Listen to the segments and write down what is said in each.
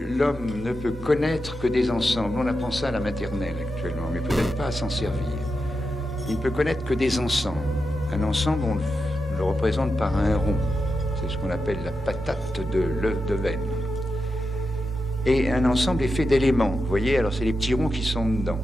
L'homme ne peut connaître que des ensembles. On apprend ça à la maternelle actuellement, mais peut-être pas à s'en servir. Il ne peut connaître que des ensembles. Un ensemble, on le représente par un rond. C'est ce qu'on appelle la patate de l'œuf de veine. Et un ensemble est fait d'éléments. Vous voyez, alors c'est les petits ronds qui sont dedans.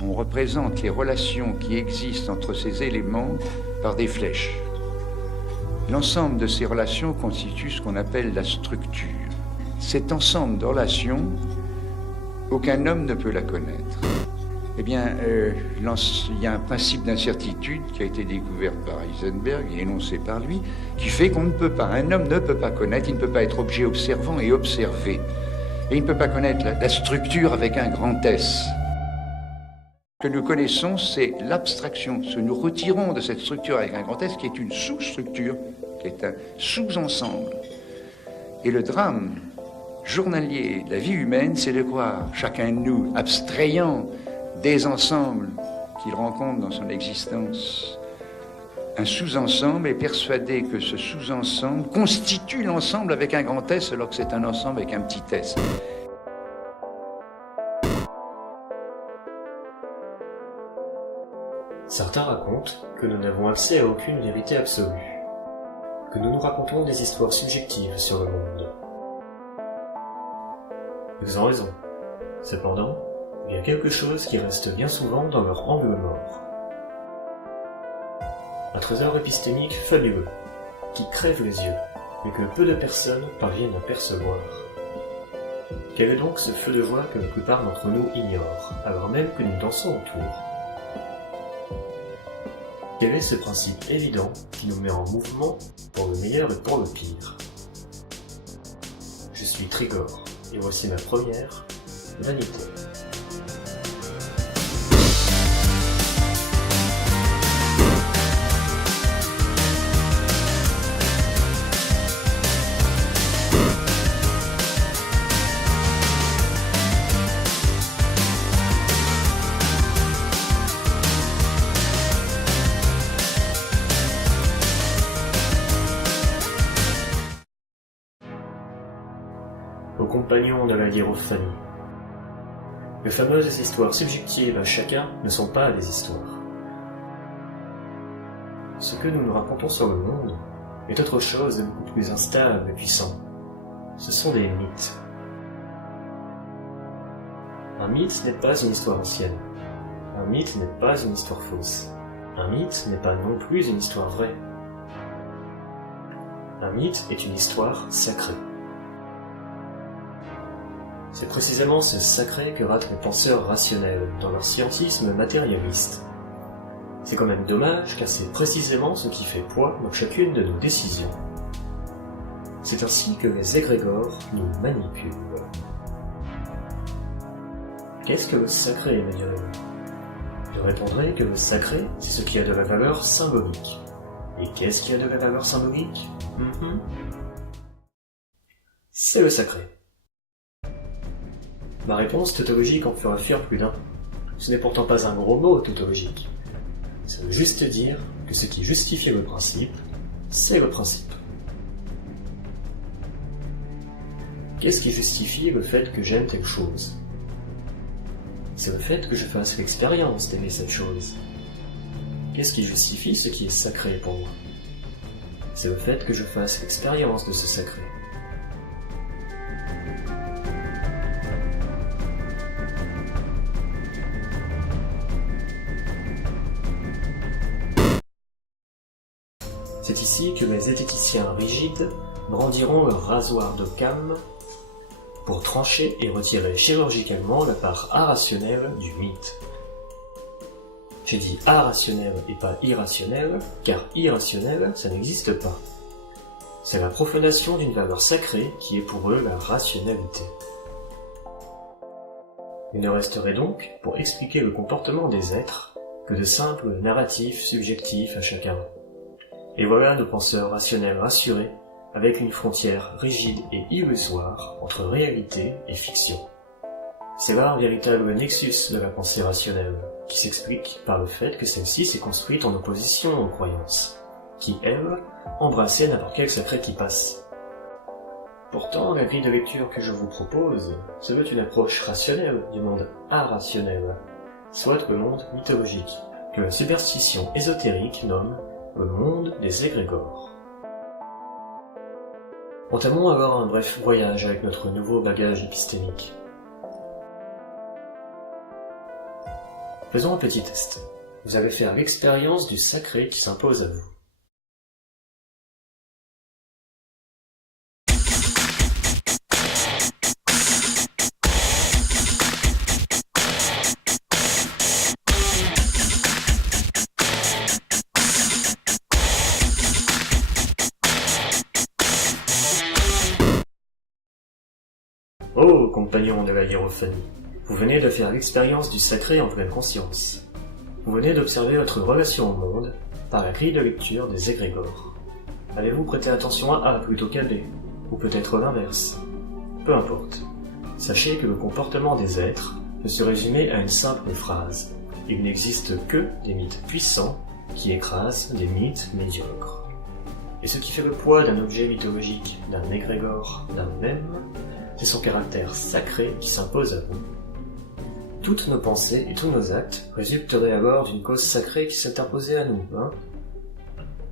On représente les relations qui existent entre ces éléments par des flèches. L'ensemble de ces relations constitue ce qu'on appelle la structure. Cet ensemble de relations, aucun homme ne peut la connaître. Eh bien, il y a un principe d'incertitude qui a été découvert par Heisenberg et énoncé par lui, qui fait qu'on ne peut pas, un homme ne peut pas connaître, il ne peut pas être objet observant et observé. Et il ne peut pas connaître la structure avec un grand S. Ce que nous connaissons, c'est l'abstraction. Ce que nous retirons de cette structure avec un grand S, qui est une sous-structure, qui est un sous-ensemble. Et le drame journalier de la vie humaine, c'est de croire, chacun de nous, abstrayant des ensembles qu'il rencontre dans son existence, un sous-ensemble, est persuadé que ce sous-ensemble constitue l'ensemble avec un grand S, alors que c'est un ensemble avec un petit S. Certains racontent que nous n'avons accès à aucune vérité absolue, que nous nous racontons des histoires subjectives sur le monde. Ils ont raison. Cependant, il y a quelque chose qui reste bien souvent dans leur angle mort. Un trésor épistémique fabuleux, qui crève les yeux, mais que peu de personnes parviennent à percevoir. Quel est donc ce feu de joie que la plupart d'entre nous ignorent, alors même que nous dansons autour? Quel est ce principe évident qui nous met en mouvement pour le meilleur et pour le pire? Je suis Trigor, et voici ma première vanité. Aux compagnons de la hiérophanie. Les fameuses histoires subjectives à chacun ne sont pas des histoires. Ce que nous nous racontons sur le monde est autre chose de beaucoup plus instable et puissant. Ce sont des mythes. Un mythe n'est pas une histoire ancienne. Un mythe n'est pas une histoire fausse. Un mythe n'est pas non plus une histoire vraie. Un mythe est une histoire sacrée. C'est précisément ce sacré que ratent les penseurs rationnels dans leur scientisme matérialiste. C'est quand même dommage, car c'est précisément ce qui fait poids dans chacune de nos décisions. C'est ainsi que les égrégores nous manipulent. Qu'est-ce que le sacré, Emmanuel? Je répondrai que le sacré, c'est ce qui a de la valeur symbolique. Et qu'est-ce qui a de la valeur symbolique? C'est le sacré. Ma réponse tautologique en fera fuir plus d'un. Ce n'est pourtant pas un gros mot tautologique. Ça veut juste dire que ce qui justifie le principe, c'est le principe. Qu'est-ce qui justifie le fait que j'aime telle chose? C'est le fait que je fasse l'expérience d'aimer cette chose. Qu'est-ce qui justifie ce qui est sacré pour moi? C'est le fait que je fasse l'expérience de ce sacré. C'est ici que les zététiciens rigides brandiront leur rasoir d'Occam pour trancher et retirer chirurgicalement la part arrationnelle du mythe. J'ai dit arrationnel et pas irrationnel, car irrationnel, ça n'existe pas. C'est la profanation d'une valeur sacrée qui est pour eux la rationalité. Il ne resterait donc, pour expliquer le comportement des êtres, que de simples narratifs subjectifs à chacun. Et voilà nos penseurs rationnels rassurés, avec une frontière rigide et illusoire entre réalité et fiction. C'est là un véritable nexus de la pensée rationnelle, qui s'explique par le fait que celle-ci s'est construite en opposition aux croyances, qui, elles, embrassaient n'importe quel sacré qui passe. Pourtant, la grille de lecture que je vous propose se veut une approche rationnelle du monde irrationnel, soit le monde mythologique, que la superstition ésotérique nomme le monde des égrégores. Entamons alors un bref voyage avec notre nouveau bagage épistémique. Faisons un petit test. Vous allez faire l'expérience du sacré qui s'impose à vous. Oh, compagnons de la hiérophanie, vous venez de faire l'expérience du sacré en pleine conscience. Vous venez d'observer votre relation au monde par la grille de lecture des égrégores. Allez-vous prêter attention à A plutôt qu'à B, ou peut-être l'inverse? Peu importe. Sachez que le comportement des êtres peut se résumer à une simple phrase. Il n'existe que des mythes puissants qui écrasent des mythes médiocres. Et ce qui fait le poids d'un objet mythologique, d'un égrégore, d'un même, c'est son caractère sacré qui s'impose à vous. Toutes nos pensées et tous nos actes résulteraient alors d'une cause sacrée qui s'est imposée à nous, hein?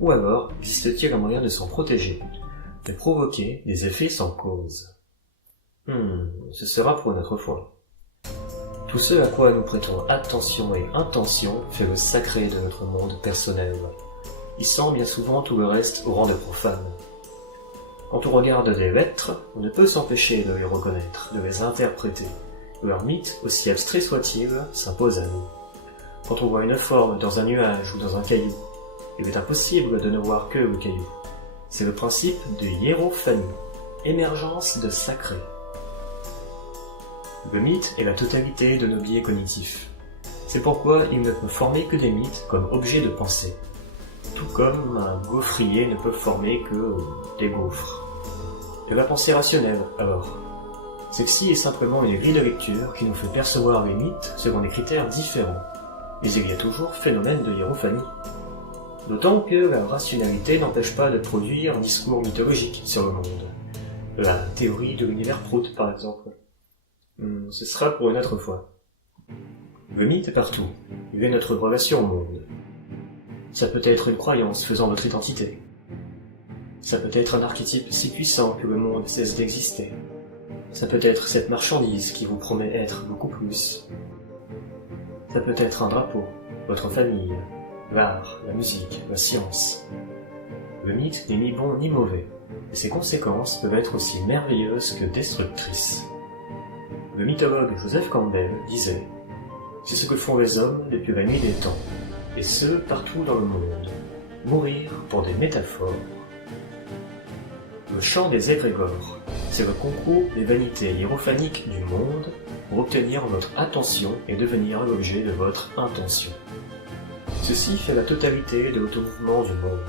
Ou alors, existe-t-il un moyen de s'en protéger, de provoquer des effets sans cause? Ce sera pour une autre fois. Tout ce à quoi nous prêtons attention et intention fait le sacré de notre monde personnel, hissant bien souvent tout le reste au rang de profane. Quand on regarde des lettres, on ne peut s'empêcher de les reconnaître, de les interpréter. Leur mythe, aussi abstrait soit-il, s'impose à nous. Quand on voit une forme dans un nuage ou dans un caillou, il est impossible de ne voir que le caillou. C'est le principe de hiérophanie, émergence de sacré. Le mythe est la totalité de nos biais cognitifs. C'est pourquoi il ne peut former que des mythes comme objet de pensée. Tout comme un gaufrier ne peut former que des gaufres. De la pensée rationnelle, alors. Celle-ci est simplement une grille de lecture qui nous fait percevoir les mythes selon des critères différents. Mais il y a toujours phénomène de hiérophanie. D'autant que la rationalité n'empêche pas de produire un discours mythologique sur le monde. La théorie de l'univers Prout, par exemple. Ce sera pour une autre fois. Le mythe est partout. Il est notre relation au monde. Ça peut être une croyance faisant votre identité. Ça peut être un archétype si puissant que le monde cesse d'exister. Ça peut être cette marchandise qui vous promet être beaucoup plus. Ça peut être un drapeau, votre famille, l'art, la musique, la science. Le mythe n'est ni bon ni mauvais, et ses conséquences peuvent être aussi merveilleuses que destructrices. Le mythologue Joseph Campbell disait « C'est ce que font les hommes depuis la nuit des temps, et ce, partout dans le monde, mourir pour des métaphores. » Le chant des égrégores, c'est le concours des vanités hiérophaniques du monde pour obtenir votre attention et devenir l'objet de votre intention. Ceci fait la totalité de l'automouvement du monde.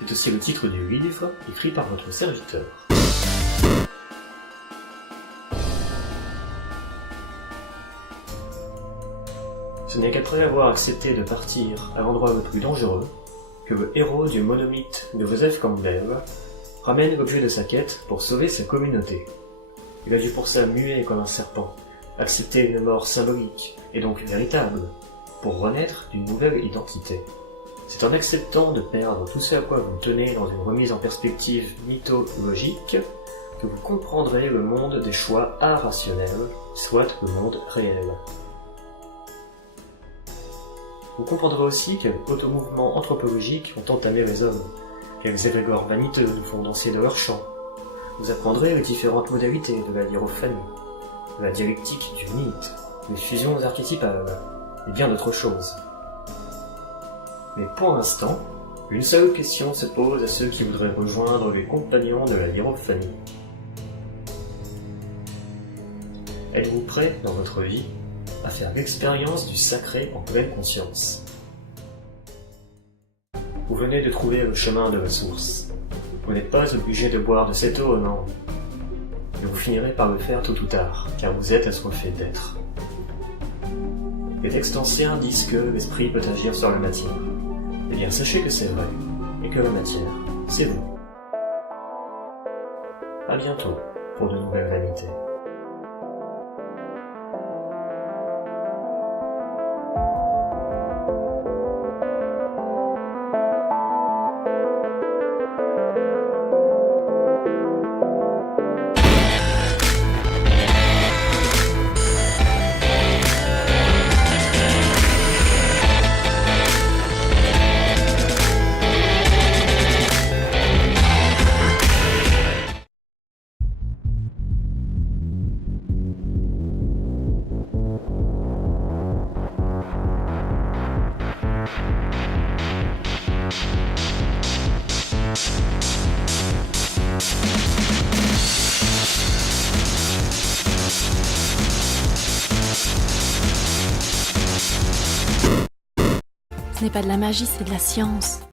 C'est aussi le titre du livre écrit par votre serviteur. Ce n'est qu'après avoir accepté de partir à l'endroit le plus dangereux que le héros du monomythe de Joseph Campbell ramène l'objet de sa quête pour sauver sa communauté. Il a dû pour ça muer comme un serpent, accepter une mort symbolique, et donc véritable, pour renaître d'une nouvelle identité. C'est en acceptant de perdre tout ce à quoi vous tenez dans une remise en perspective mythologique que vous comprendrez le monde des choix irrationnels, soit le monde réel. Vous comprendrez aussi quels automouvements anthropologiques ont entamé les hommes, quels égrégores vaniteux nous font danser de leur chant. Vous apprendrez les différentes modalités de la hiérophanie, la dialectique du mythe, les fusions archétypales, et bien d'autres choses. Mais pour l'instant, une seule question se pose à ceux qui voudraient rejoindre les compagnons de la hiérophanie. Êtes-vous prêts dans votre vie à faire l'expérience du sacré en pleine conscience? Vous venez de trouver le chemin de la source. Vous n'êtes pas obligé de boire de cette eau, non. Mais vous finirez par le faire tôt ou tard, car vous êtes assoiffé d'être. Les textes anciens disent que l'esprit peut agir sur la matière. Eh bien, sachez que c'est vrai, et que la matière, c'est vous. À bientôt pour de nouvelles vanités. Ce n'est pas de la magie, c'est de la science.